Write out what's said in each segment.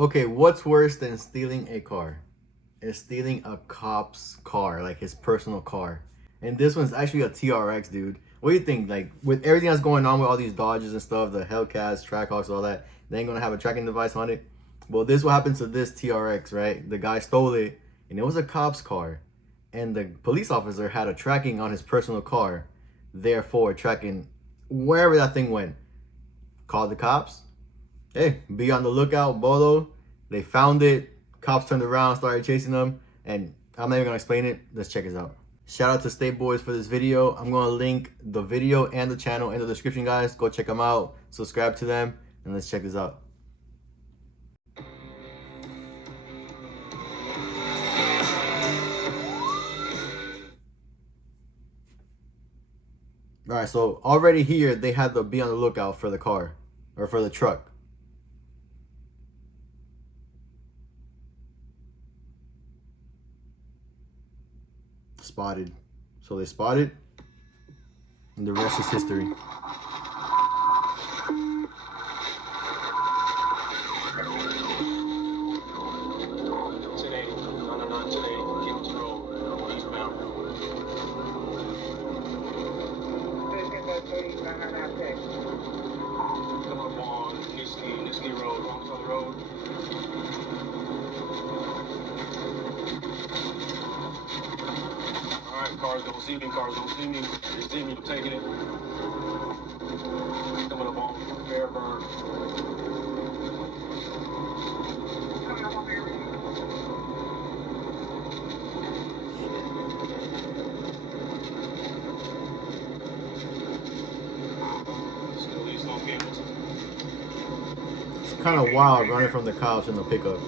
Okay, what's worse than stealing a car? Is stealing a cop's car, like his personal car. And this one's actually a TRX, dude. What do you think? Like, with everything that's going on with all these Dodges and stuff, the Hellcats, Trackhawks, all that, they ain't gonna have a tracking device on it. Well, this is what happened to this TRX, right? The guy stole it, and it was a cop's car. And the police officer had a tracking on his personal car, therefore tracking wherever that thing went. Called the cops. Hey, be on the lookout, Bolo. They found it. Cops turned around, started chasing them, and I'm not even gonna explain it. Let's check this out. Shout out to State Boys for this video. I'm gonna link the video and the channel in the description, guys. Go check them out, subscribe to them, and let's check this out. All right, so already here, they had to be on the lookout for the car, or for the truck. Spotted. So they spotted, and the rest is history. Today, not today. Kids Road, eastbound. Come up on Niski Road, wrong side of the road. Alright, cars don't see me, They see me, I'm taking it. Coming up on Fairburn. Still these no cameras. It's kind of wild running from the cops in the pickup.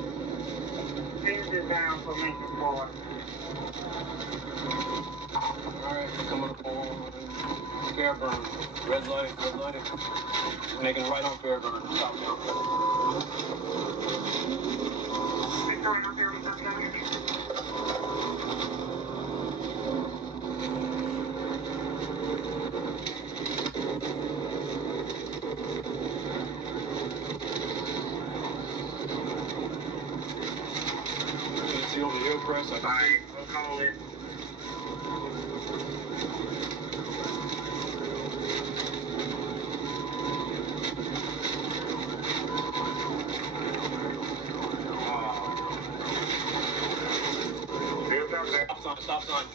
Alright, coming up on Fairburn. Red light. Making a right on Fairburn. Stop now. See over the hill press. Alright, we'll call it. Stop sign.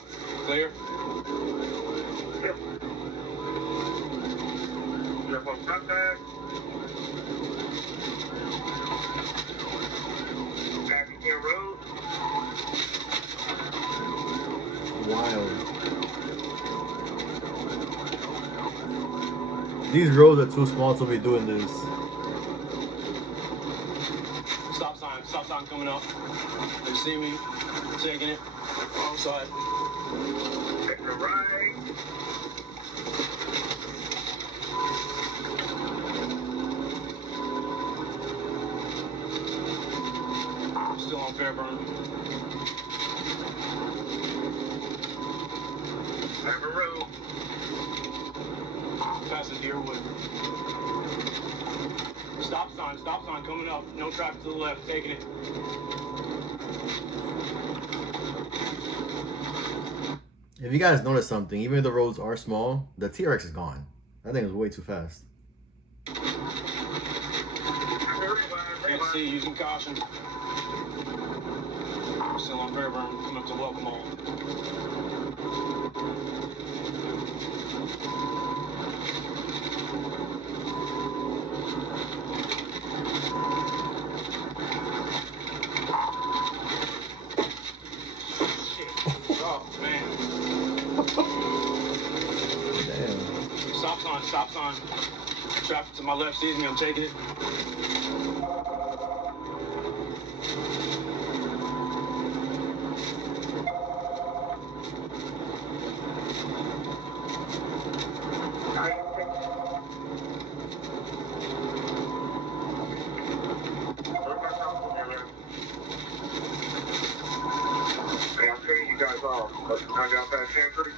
Clear. Yep. Step on contact. Pedestrian road. Wild. These roads are too small to be doing this. Stop sign coming up. They see me. Taking it. Wrong side. Take the right. Still on Fairburn. Fairburn Road. Passing Deerwood. Stop sign coming up. No traffic to the left. Taking it. If you guys notice something, even if the roads are small, the TRX is gone. That thing is way too fast. Can't see, using caution. Still on Fairburn, coming up to Welcome Hall. Stop sign. Traffic to my left sees me, I'm taking it. Hey, I'm turning you guys off. I got that Sanford.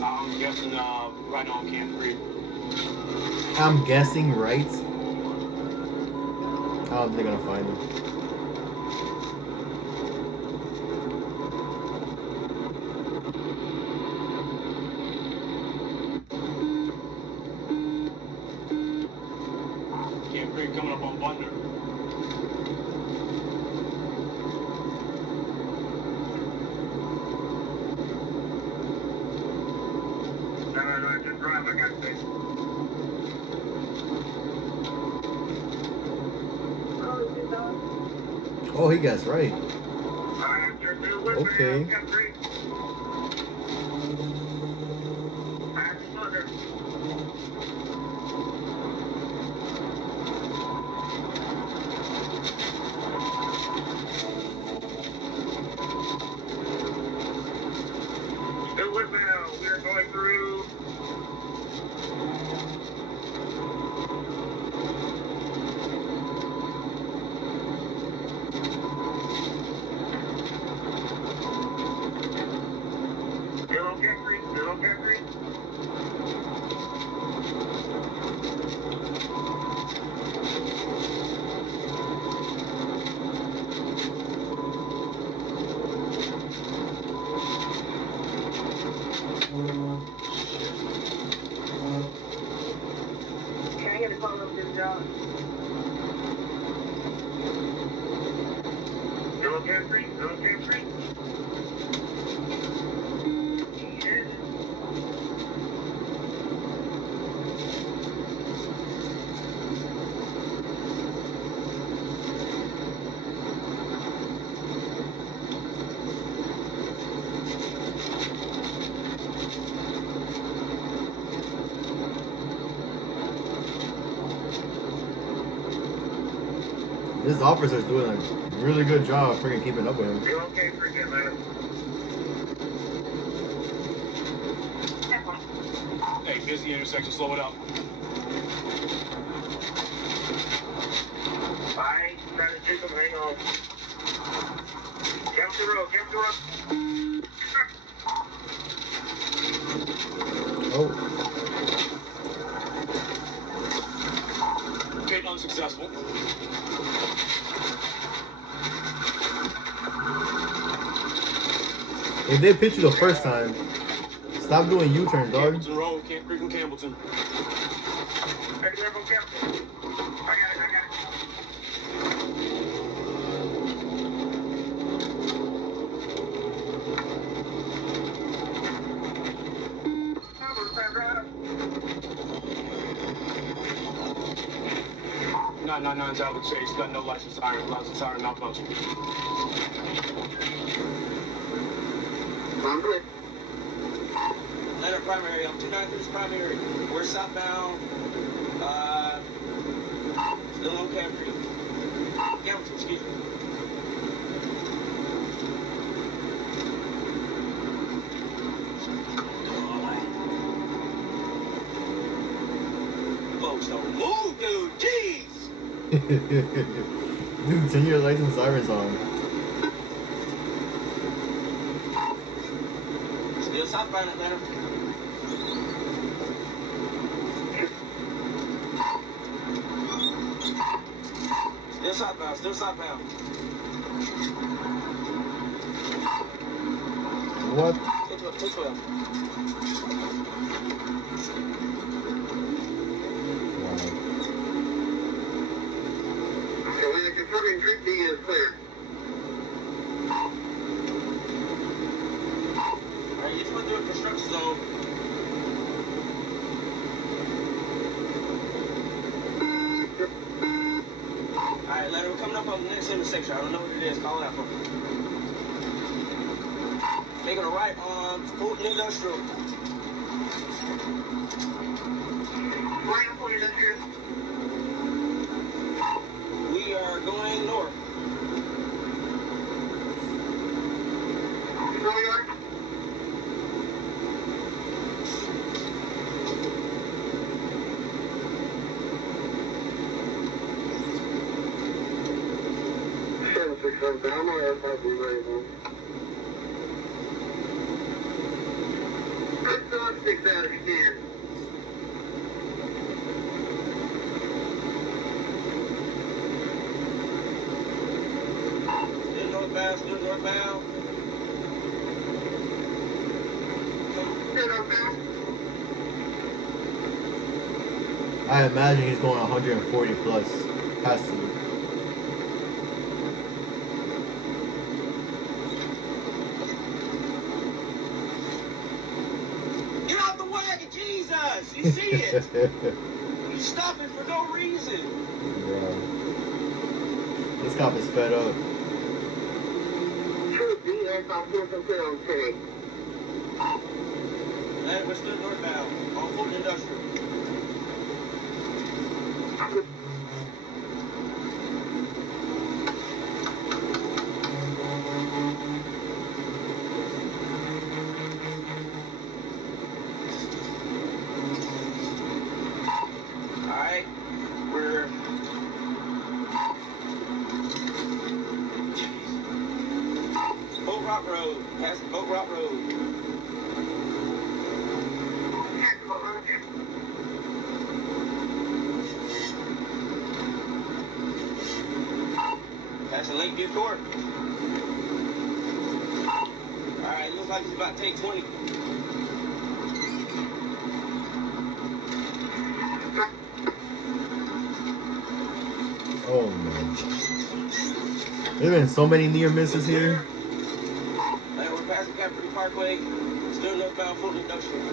I'm guessing right on Camp 3. I'm guessing, right? I don't think they're gonna find him. Camp Creek coming up on Butler. No, just drive. I got this. Oh, he gets right. Okay. Still with me now. We are going through. Still okay, Creek? Can I get a call up to the job? Still okay, Creek? Still okay, Creek? This officer's doing a really good job of freaking keeping up with him. You're okay, freaking man. Hey, busy intersection, slow it up. I ain't trying to do something, hang on. Get up the road, get up the road. Oh, Okay, unsuccessful. if they pitch you the first time, stop doing U-turns, dog. Campbellton Road, Camp Creek and Campbellton. Hey, there go Campbellton. I got it. Nine Albert Chase, got no license siren malfunction. I'm good. Leonard Primary, I'm 293's Primary. We're southbound. Still on Camp Creek. Campbellton, excuse me. Folks don't move, dude. Jeez. Dude, turn your license sirens on. Still southbound Atlanta. Still southbound. What? 212. So we are confirming Creek B is clear. Alright, you just went through a construction zone. Alright, Leonard, we're coming up on the next intersection. I don't know what it is. Call it out for me. Taking a right on Fulton Industrial. Right on Fulton Industrial. We are going north. You know where you are? I'm probably right now. Let's not stick that if you can. northbound, still northbound. Still northbound. I imagine he's going 140 plus. Has to. Get out the way, Jesus! You see it? He's stopping for no reason. Bro. This cop is fed up. Man, we're still northbound on Fulton Industrial. Alright, we're Boat Rock Road, past Boat Rock Road. That's a Lakeview Court. Alright, looks like he's about to take 20. Oh man. There's been so many near misses here. Alright, we're passing Capri Parkway. Still northbound Fulton Industrial.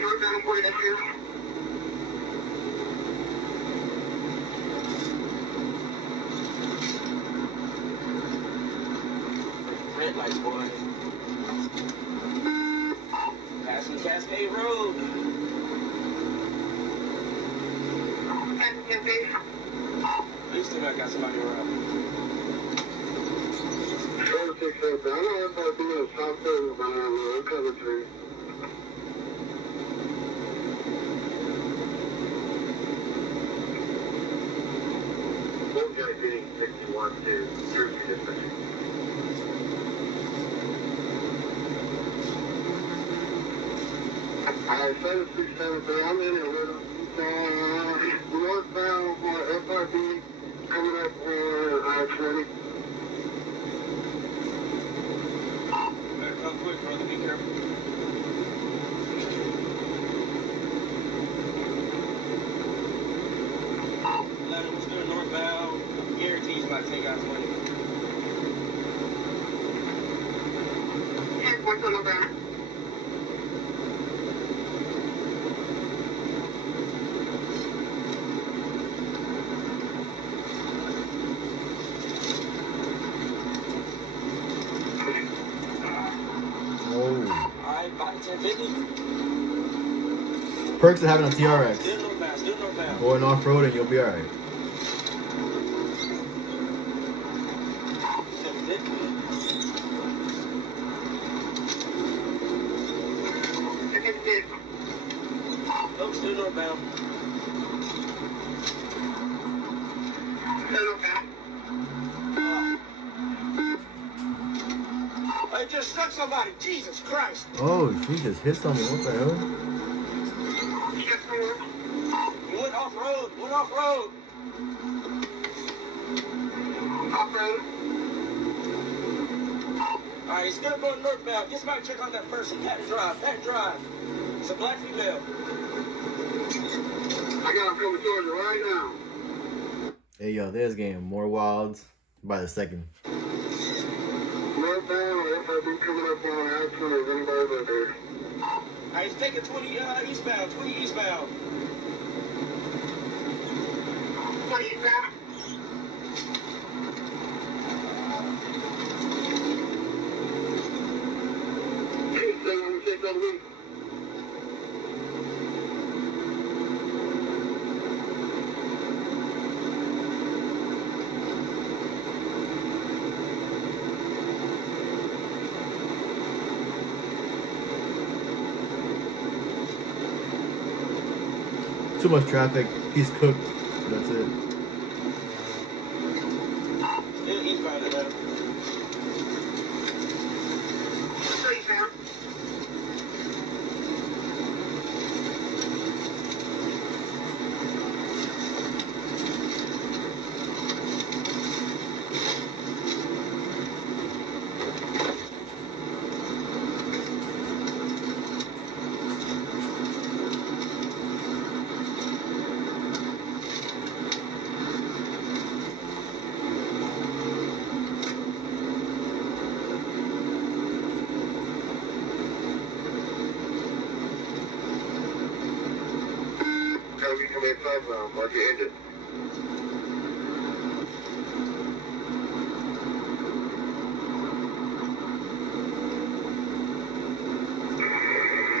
Northbound Fulton Industrial. Red lights, boy. Passing Cascade Road. At least I got somebody around. Getting 61 to Jersey District. Alright, 767, I'm in it with him. Northbound for FRB coming up on I-20. Better come quick, brother. Be careful. We're still northbound. Guarantee he's about to take out 20. What's on the back? Alright, body 1050. Perks of having a TRX. Still northbound, still northbound. Going off road and you'll be alright. Nope, still northbound. Still northbound. I just struck somebody. Jesus Christ. Oh, she just hit someone. What the hell? He went off road. Went off road. Off road. Alright, he's still going northbound. Get somebody to check on that person. Pat drive. Pat drive. It's a black female. I got him coming towards you right now. Hey yo, this game more wild by the second. Northbound, FRB coming up on I-20. Is anybody over there? Alright, he's taking 20 eastbound. 20 eastbound. 20 eastbound. Too much traffic. He's cooked. That's it. Still eastbound at that. Still eastbound. time we come inside now, mark your engine.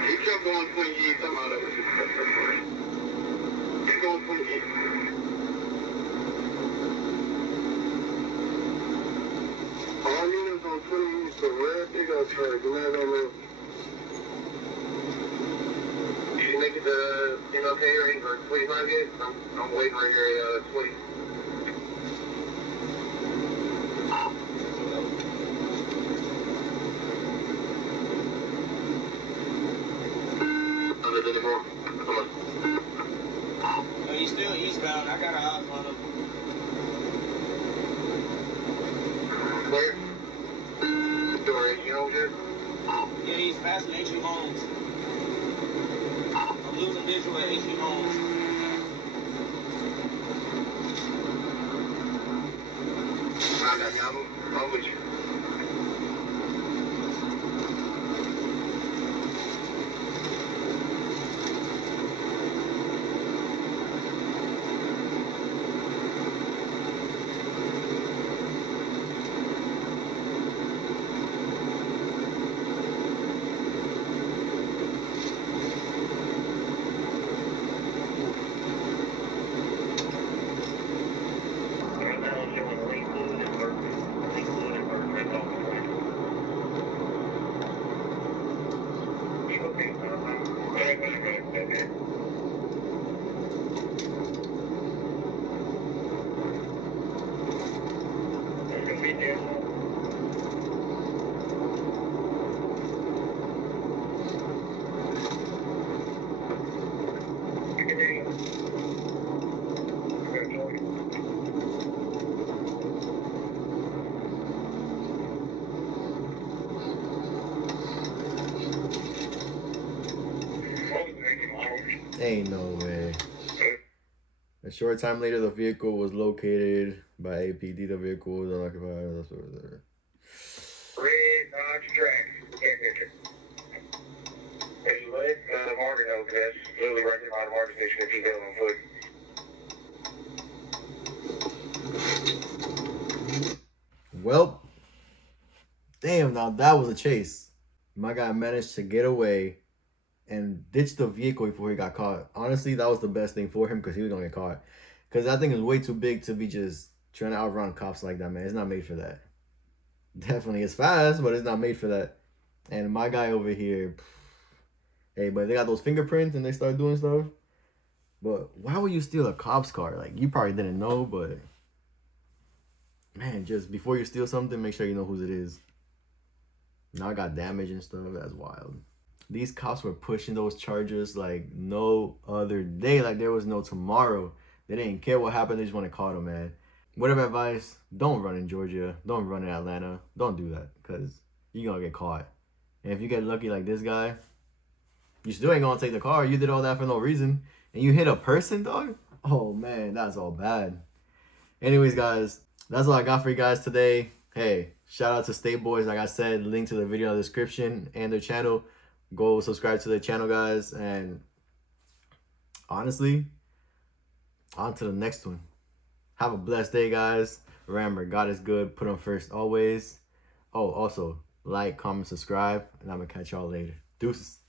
He kept going 20 years, come out of it. Keep going 20 years. All units on 20 years, so red, they got charged. Go ahead on there. Did you make it to MLK range or 25 yet? I'm waiting right here at 20. Anymore. Come on. No, he's still eastbound. I got eyes on him. Where? Door, you over there? Yeah, he's passing HE Homes. I'm losing visual at HE Homes. I got you. I'm with you. Ain't no way. A short time later, the vehicle was located by APD. The vehicle was unoccupied. Ram TRX. If you let Marvin know, because that's literally right there by the Marvin station if you go on foot. Well, damn, now that was a chase. My guy managed to get away and ditch the vehicle before he got caught. Honestly, that was the best thing for him because he was gonna get caught. Because that thing is way too big to be just trying to outrun cops like that, man. It's not made for that. Definitely, it's fast, but it's not made for that. And my guy over here, hey, but they got those fingerprints and they start doing stuff. But why would you steal a cop's car? Like, you probably didn't know, but man, just before you steal something, make sure you know whose it is. Now I got damage and stuff. That's wild. These cops were pushing those charges like no other day, like there was no tomorrow. They didn't care what happened. They just want to caught them, man. Whatever advice, don't run in Georgia. Don't run in Atlanta. Don't do that because you're going to get caught. And if you get lucky like this guy, you still ain't going to take the car. You did all that for no reason. And you hit a person, dog? Oh, man, that's all bad. Anyways, guys, that's all I got for you guys today. Hey, shout out to State Boys. Like I said, link to the video in the description and their channel. Go subscribe to their channel, guys. And honestly, on to the next one. Have a blessed day, guys. Remember, God is good. Put him first always. Oh, also, like, comment, subscribe. And I'm going to catch y'all later. Deuces.